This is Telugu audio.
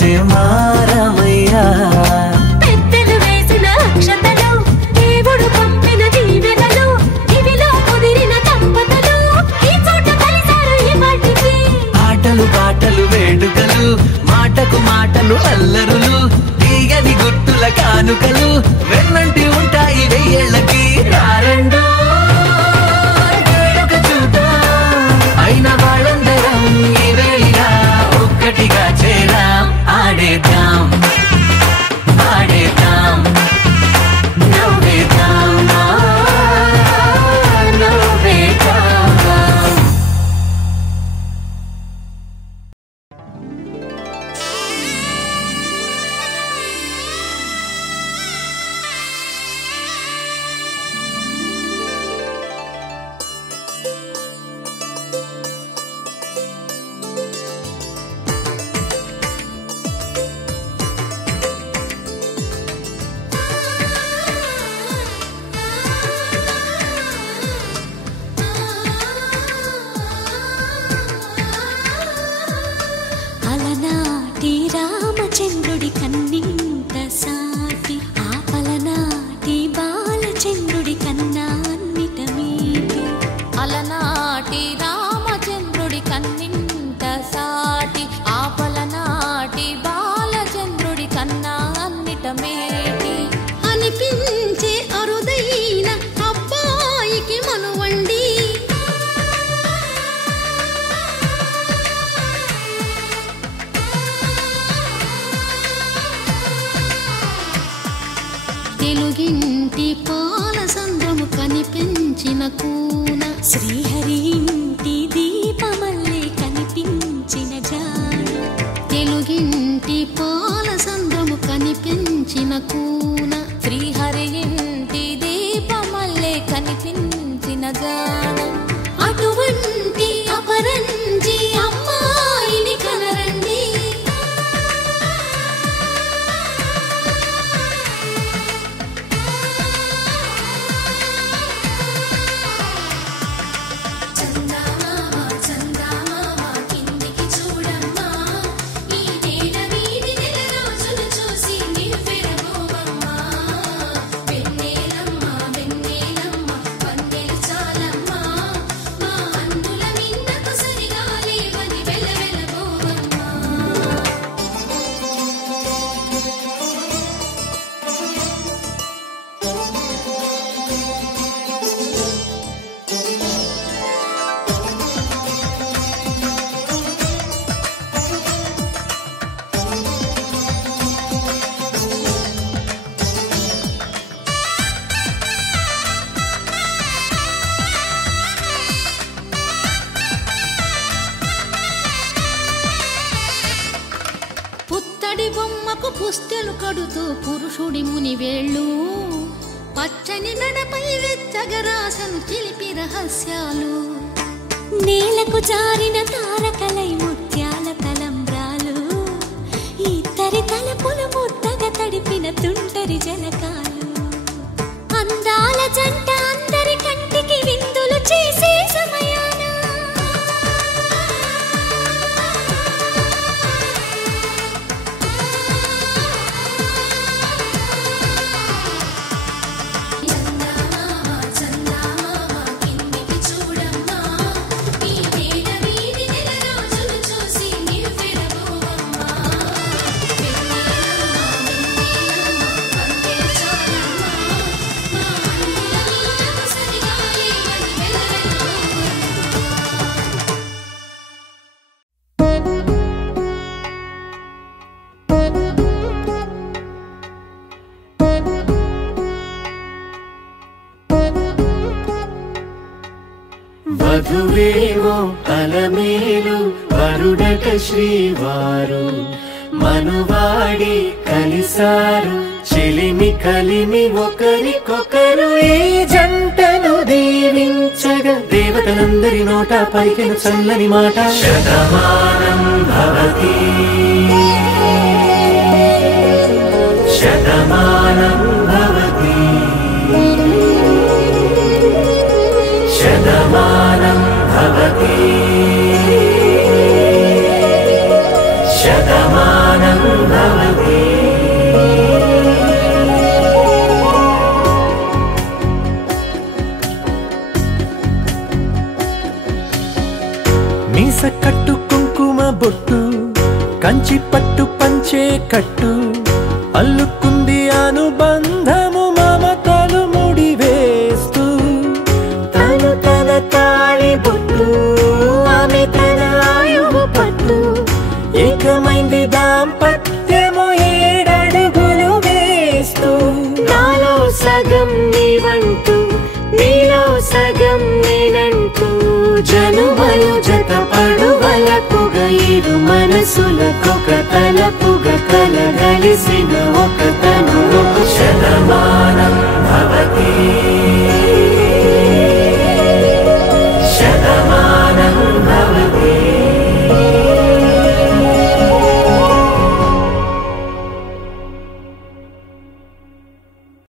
వచ్చే మారమయ్యా పెద్దలు వేసిన అక్షతలు దేవుడు పంపిన దీవెనలు ఇవిలో కుదిరిన దంపతులు ఈ చోట కలిసారు ఈ వాటికి ఆటలు పాటలు వేడుకలు మాటకు మాటలు అల్లరులు తీయని గుర్తుల కానుకలు వెన్నంటి ఉంటాయి వెయ్యేళ్ళకి రారండో వేడుక చూద్దాం అయిన వాళ్ళందరం ఈ వేళ ఒక్కటిగా చేరాం ఆడేద్దాం ఆడేద్దాం నవ్వేద్దాం నవ్వేద్దాం అలనాటి రామచంద్రుడి కన్నింత సాటి ఆపలనాటి బాలచంద్రుడి కన్నా అన్నిట మీటి అలనాటి రామచంద్రుడి కన్నింత సాటి ఆపలనాటి బాలచంద్రుడి కన్నా అన్నిట మేటి అనిపించే అరుదైన అబ్బాయికి మనువండి తెలుగింటి పాల సంద్రము కనిపించిన కూన శ్రీహరి ఇంటి దీపమల్లే కనిపించిన జాడ తెలుగింటి పాల సంద్రము కనిపించిన కూన శ్రీహరి ఇంటి దీపమల్లే కనిపించిన జాడ అటువంటి అపరంజి అమ్మాయిని కనరండి కిందికి చూడమ్మా ఈ నేల వీధి నెల రోజులు చూసి నివ్వెరబోవమ్మా వెన్నెలమ్మ వెన్నెలమ్మ వన్నెలు చాలమ్మా మా అందుల మిన్నకు సరిగా లేవని వెలవెలబోవమ్మా పుత్తడి బొమ్మకు పుస్తెలు కడుతూ పురుషుడి ముని వేళ్ళు పచ్చని మెడపై వెచ్చగరాసను చిలిపి రహస్యాలు నేలకు జారిన తారకలై ముత్యాల తలంబ్రాలు ఇద్దరి తలపులు ముద్దగా తడిపిన తుంటరి జలకాలు అందాల జంట అందరి కంటికి విందులు చేసే సమయాన కిందికి చూడమ్మా ఈ నేల వీధి నెల రోజులు చూసి నివ్వెరబోవమ్మా వెన్నెలమ్మ వన్నెలు చాలమ్మా మా అందుల మిన్నకు సరిగా లేవని వెలవెలబోవమ్మా వధువేవో అలమేలు వరుడట శ్రీవారు మనువాడి కలిసారు చెలిమి కలిమి ఒకరికొకరు ఈ జంటను దీవించగా దేవతలందరి నోట పలికిన చల్లని మాట శతమానం భవతి శతమానం భవతి శతమానం భవతి శతమానం పంచే కట్టు అల్లుకుంది అనుబంధము మమతలు ముడివేస్తూ తను తన తాళి బొట్టు ఆమె తన ఆయువు పట్టు ఏకమైంది దాంపత్యము 7 అడుగులు వేస్తూ నాలో సగం నీవంటూ నీలో సగం నేనంటూ జనుమలు జతపడువలపుగా ఇరు మనసులకొక తలపుగా కలగలిసిన ఒక తను శతమానం భవతి